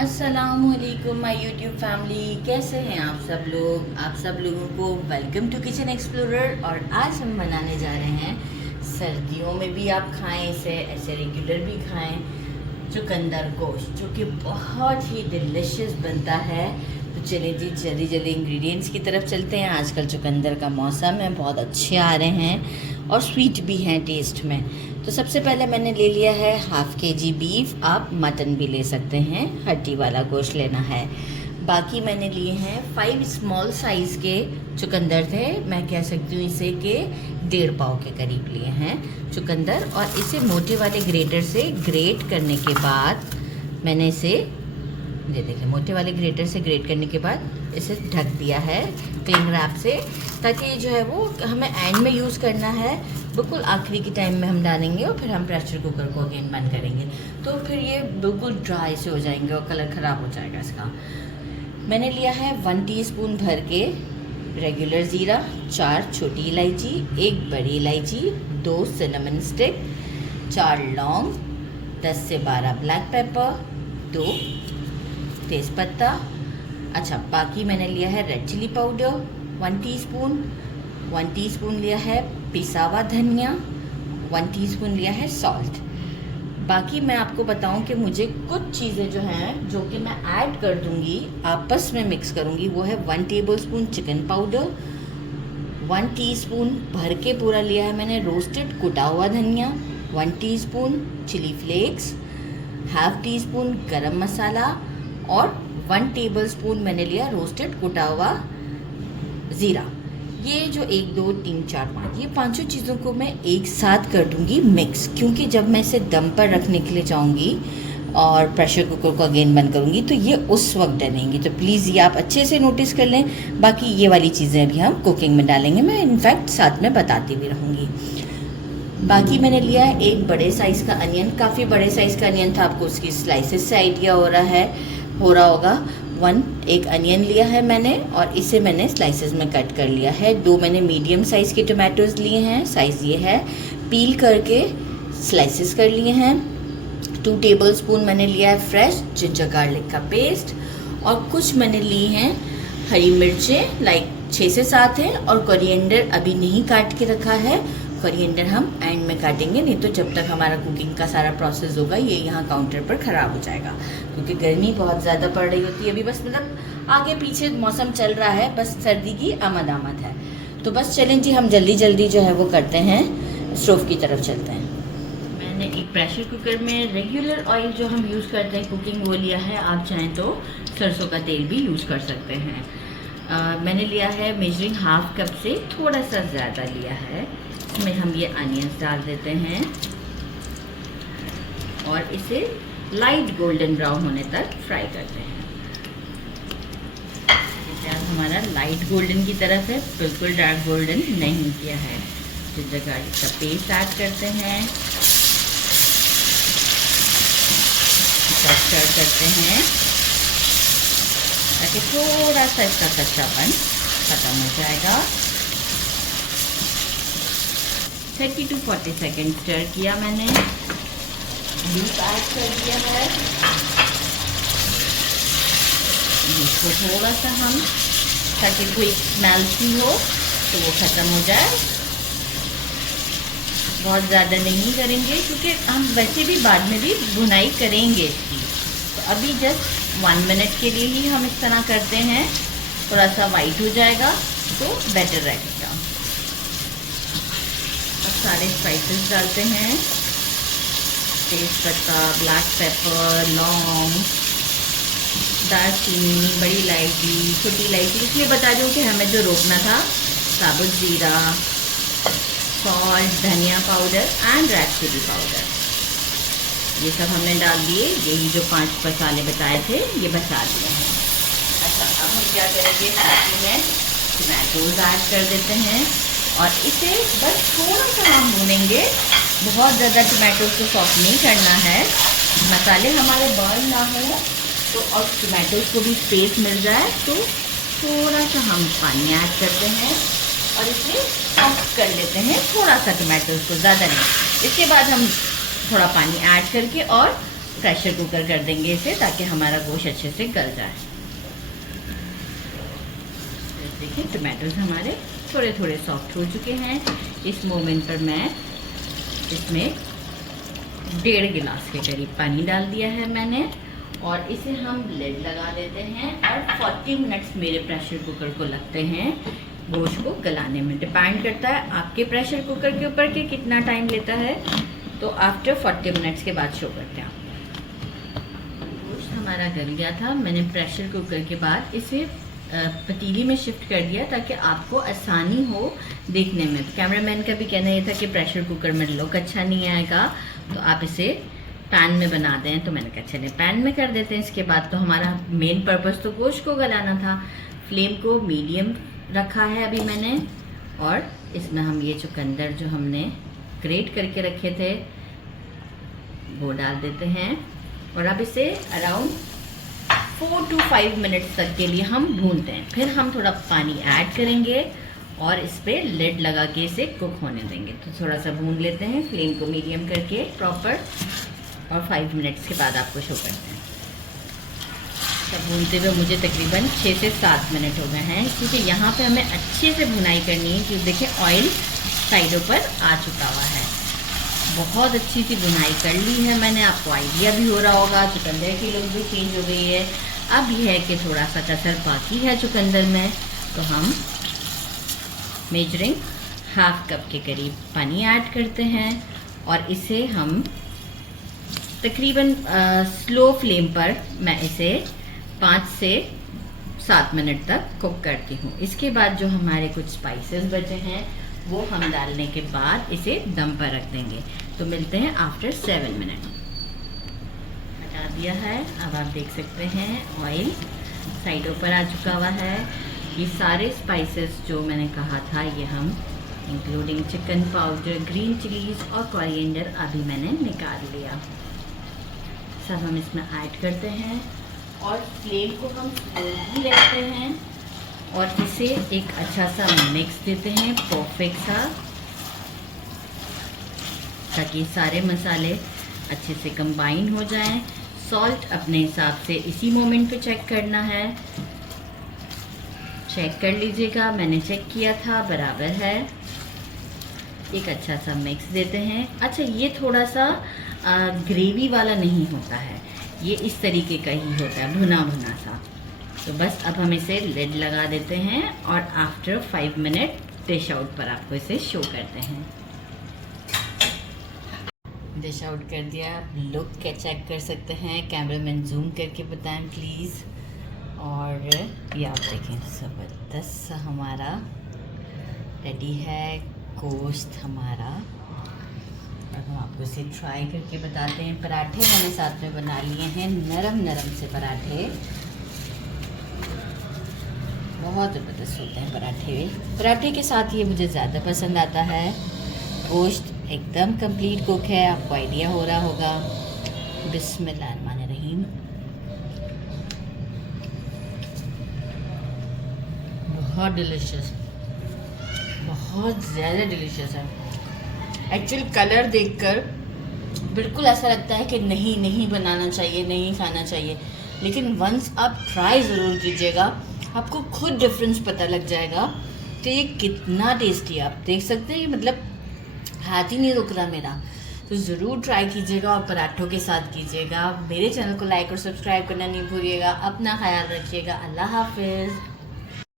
अस्सलामुअलैकुम my YouTube family, कैसे हैं आप सब लोग। आप सब लोगों को वेलकम टू किचन एक्सप्लोरर। और आज हम बनाने जा रहे हैं, सर्दियों में भी आप खाएं इसे, ऐसे रेगुलर भी खाएं, चुकंदर गोश्त, जो कि बहुत ही डिलीशियस बनता है। तो चलिए जी, जल्दी जल्दी इंग्रेडिएंट्स की तरफ चलते हैं। आजकल चुकंदर का मौसम है, बहुत अच्छे आ रहे हैं और स्वीट भी हैं टेस्ट में। तो सबसे पहले मैंने ले लिया है हाफ़ केजी बीफ, आप मटन भी ले सकते हैं, हड्डी वाला गोश्त लेना है। बाकी मैंने लिए हैं 5 स्मॉल साइज़ के चुकंदर थे, मैं कह सकती हूँ इसे कि 1.5 पाव के करीब लिए हैं चुकंदर। और इसे मोटे वाले ग्रेटर से ग्रेट करने के बाद मैंने इसे, ये देखिए, मोटे वाले ग्रेटर से ग्रेट करने के बाद इसे ढक दिया है क्लिंग रैप से, ताकि जो है वो हमें एंड में यूज़ करना है, बिल्कुल आखिरी के टाइम में हम डालेंगे और फिर हम प्रेशर कुकर को अगेन बंद करेंगे, तो फिर ये बिल्कुल ड्राई से हो जाएंगे और कलर ख़राब हो जाएगा इसका। मैंने लिया है 1 टीस्पून भर के रेगुलर ज़ीरा, 4 छोटी इलायची, 1 बड़ी इलायची, 2 सिनेमन स्टिक, 4 लौंग, 10 से 12 ब्लैक पेपर, 2 तेज़पत्ता। अच्छा, बाकी मैंने लिया है red chilli powder 1 teaspoon, 1 teaspoon लिया है पिसा हुआ धनिया, 1 टीस्पून लिया है सॉल्ट। बाकी मैं आपको बताऊं कि मुझे कुछ चीज़ें जो हैं, जो कि मैं ऐड कर दूंगी, आपस में मिक्स करूंगी, वो है 1 टेबलस्पून चिकन पाउडर, 1 टीस्पून भर के पूरा लिया है मैंने रोस्टेड कुटा हुआ धनिया, 1 teaspoon chilli flakes, half teaspoon garam masala और 1 टेबलस्पून मैंने लिया रोस्टेड कुटा हुआ ज़ीरा। ये जो 1 2 3 4 5, ये पांचों चीज़ों को मैं एक साथ कर दूंगी मिक्स, क्योंकि जब मैं इसे दम पर रखने के लिए जाऊंगी और प्रेशर कुकर को अगेन बंद करूंगी तो ये उस वक्त डलेंगी। तो प्लीज़ ये आप अच्छे से नोटिस कर लें। बाकी ये वाली चीज़ें भी हम कुकिंग में डालेंगे, मैं इनफैक्ट साथ में बताती भी रहूँगी। बाकी मैंने लिया है 1 बड़े साइज़ का अनियन, काफ़ी बड़े साइज़ का अनियन था, आपको उसकी स्लाइसेस से आइडिया हो रहा होगा। 1 अनियन लिया है मैंने और इसे मैंने स्लाइसेस में कट कर लिया है। 2 मैंने मीडियम साइज़ के टमाटोज़ लिए हैं, साइज़ ये है, पील करके स्लाइसेस कर लिए हैं। 2 टेबलस्पून मैंने लिया है फ्रेश जिंजर गार्लिक का पेस्ट, और कुछ मैंने ली हैं हरी मिर्चें, लाइक 6 से 7 हैं, और कोरिएंडर अभी नहीं काट के रखा है। कोरिएंडर हम एंड में काटेंगे, नहीं तो जब तक हमारा कुकिंग का सारा प्रोसेस होगा ये यहाँ काउंटर पर ख़राब हो जाएगा, क्योंकि गर्मी बहुत ज़्यादा पड़ रही होती है। अभी बस मतलब आगे पीछे मौसम चल रहा है, बस सर्दी की आमद है। तो बस चलें जी, हम जल्दी जल्दी जो है वो करते हैं, स्टोव की तरफ चलते हैं। मैंने एक प्रेशर कुकर में रेगुलर ऑयल जो हम यूज़ करते हैं कुकिंग, वो लिया है। आप चाहें तो सरसों का तेल भी यूज़ कर सकते हैं। मैंने लिया है मेजरिंग हाफ कप से थोड़ा सा ज़्यादा लिया है। इसमें हम ये अनियंस डाल देते हैं और इसे लाइट गोल्डन ब्राउन होने तक फ्राई करते हैं। प्याज हमारा लाइट गोल्डन की तरफ है, बिल्कुल डार्क गोल्डन नहीं किया है। जिंजर गार्लिक का पेस्ट ऐड करते हैं, स्टर करते हैं ताकि थोड़ा सा इसका कच्चापन खत्म हो जाएगा। 30 to 40 सेकेंड स्टर किया मैंने, बीफ ऐड कर दिया है। बीफ को थोड़ा सा हम, ताकि कोई स्मेल सी हो तो वो ख़त्म हो जाए। बहुत ज़्यादा नहीं करेंगे, क्योंकि हम वैसे भी बाद में भी भुनाई करेंगे इसकी। तो अभी जस्ट 1 मिनट के लिए ही हम इस तरह करते हैं, थोड़ा सा वाइट हो जाएगा तो बेटर रहेगा। सारे स्पाइसेस डालते हैं, तेज़पत्ता, ब्लैक पेपर, लौंग, दालचीनी, बड़ी इलायची, छोटी इलायची, इसलिए बता दूँ कि हमें जो रोकना था, साबुत ज़ीरा, सॉल्ट, धनिया powder and red chilli powder, ये सब हमने डाल दिए। यही जो 5 मसाले बताए थे ये बचा दिए हैं। अच्छा, अब हम क्या करेंगे, साथ में टमाटोज ऐड कर देते हैं और इसे बस थोड़ा सा हम भूनेंगे। बहुत ज़्यादा टमाटोज को सॉफ्ट नहीं करना है, मसाले हमारे बर्न ना हो तो, और टमाटोज को भी स्पेस मिल जाए, तो थोड़ा सा हम पानी ऐड करते हैं और इसे सॉफ्ट कर लेते हैं, थोड़ा सा टमाटोज को, ज़्यादा नहीं। इसके बाद हम थोड़ा पानी ऐड करके और प्रेशर कुकर कर देंगे इसे, ताकि हमारा गोश्त अच्छे से गल जाए। देखिए टमाटोज हमारे थोड़े थोड़े सॉफ्ट हो चुके हैं। इस मोमेंट पर मैं इसमें 1.5 गिलास के करीब पानी डाल दिया है मैंने, और इसे हम लिड लगा देते हैं। और 40 मिनट्स मेरे प्रेशर कुकर को लगते हैं गोश्त को गलाने में। डिपेंड करता है आपके प्रेशर कुकर के ऊपर कि कितना टाइम लेता है। तो आफ्टर 40 मिनट्स के बाद शो करते हैं। गोश्त हमारा गल गया था। मैंने प्रेशर कुकर के बाद इसे पतीली में शिफ्ट कर दिया ताकि आपको आसानी हो देखने में। कैमरामैन का भी कहना ये था कि प्रेशर कुकर में लुक अच्छा नहीं आएगा, तो आप इसे पैन में बना दें। तो मैंने कहा चले पैन में कर देते हैं। इसके बाद तो हमारा मेन पर्पस तो गोश्त को गलाना था। फ्लेम को मीडियम रखा है अभी मैंने, और इसमें हम ये चुकंदर जो हमने ग्रेट करके रखे थे वो डाल देते हैं। और अब इसे अराउंड 4 to 5 मिनट्स तक के लिए हम भूनते हैं। फिर हम थोड़ा पानी ऐड करेंगे और इस पर लिड लगा के इसे कुक होने देंगे। तो थोड़ा सा भून लेते हैं फ्लेम को मीडियम करके प्रॉपर, और 5 मिनट्स के बाद आपको शो करते हैं। तब भूनते हुए मुझे तकरीबन 6 से 7 मिनट हो गए हैं, क्योंकि यहाँ पे हमें अच्छे से भुनाई करनी है। क्योंकि देखिए ऑयल साइडों पर आ चुका हुआ है। बहुत अच्छी सी भुनाई कर ली है मैंने, आपको आइडिया भी हो रहा होगा। चुकंदर की लुक भी चेंज हो गई है। अब यह है कि थोड़ा सा कसर बाकी है चुकंदर में, तो हम मेजरिंग ½ कप के करीब पानी ऐड करते हैं, और इसे हम तकरीबन स्लो फ्लेम पर मैं इसे 5 से 7 मिनट तक कुक करती हूँ। इसके बाद जो हमारे कुछ स्पाइसेस बचे हैं वो हम डालने के बाद इसे दम पर रख देंगे। तो मिलते हैं आफ्टर 7 मिनट। हटा दिया है। अब आप देख सकते हैं ऑयल साइडों पर आ चुका हुआ है। ये सारे स्पाइसेस जो मैंने कहा था ये हम including chicken powder, green chillies और कोरिएंडर अभी मैंने निकाल लिया। सब हम इसमें ऐड करते हैं और फ्लेम को हम स्लोली रखते हैं और इसे एक अच्छा सा मिक्स देते हैं, परफेक्ट सा, ताकि सारे मसाले अच्छे से कंबाइन हो जाएं। सॉल्ट अपने हिसाब से इसी मोमेंट पे चेक करना है। चेक कर लीजिएगा, मैंने चेक किया था, बराबर है। एक अच्छा सा मिक्स देते हैं। अच्छा, ये थोड़ा सा ग्रेवी वाला नहीं होता है, ये इस तरीके का ही होता है, भुना भुना सा। तो बस अब हम इसे लिड लगा देते हैं और आफ्टर 5 मिनट डिश आउट पर आपको इसे शो करते हैं। डिश आउट कर दिया। लुक क्या चेक कर सकते हैं, कैमरामैन जूम करके बताएं प्लीज़। और ये आप देखें, ज़बरदस्त हमारा रेडी है गोश्त हमारा। अब हम आपको इसे ट्राई करके बताते हैं। पराठे मैंने साथ में बना लिए हैं, नरम नरम से पराठे, बहुत ज़बरदस्त होते हैं पराठे। पराठे के साथ ये मुझे ज़्यादा पसंद आता है। गोश्त एकदम कंप्लीट कुक है, आपको आइडिया हो रहा होगा। बिस्मिल्लाहिर्रहमानिर्रहीम। बहुत डिलीशियस, बहुत ज़्यादा डिलीशियस है। एक्चुअल कलर देखकर बिल्कुल ऐसा लगता है कि नहीं बनाना चाहिए, नहीं खाना चाहिए, लेकिन वंस आप ट्राई ज़रूर कीजिएगा, आपको खुद डिफरेंस पता लग जाएगा कि ये कितना टेस्टी है। आप देख सकते हैं, मतलब हाथ ही नहीं रुक रहा मेरा। तो ज़रूर ट्राई कीजिएगा और पराठों के साथ कीजिएगा। मेरे चैनल को लाइक और सब्सक्राइब करना नहीं भूलिएगा। अपना ख्याल रखिएगा। अल्लाह हाफिज़।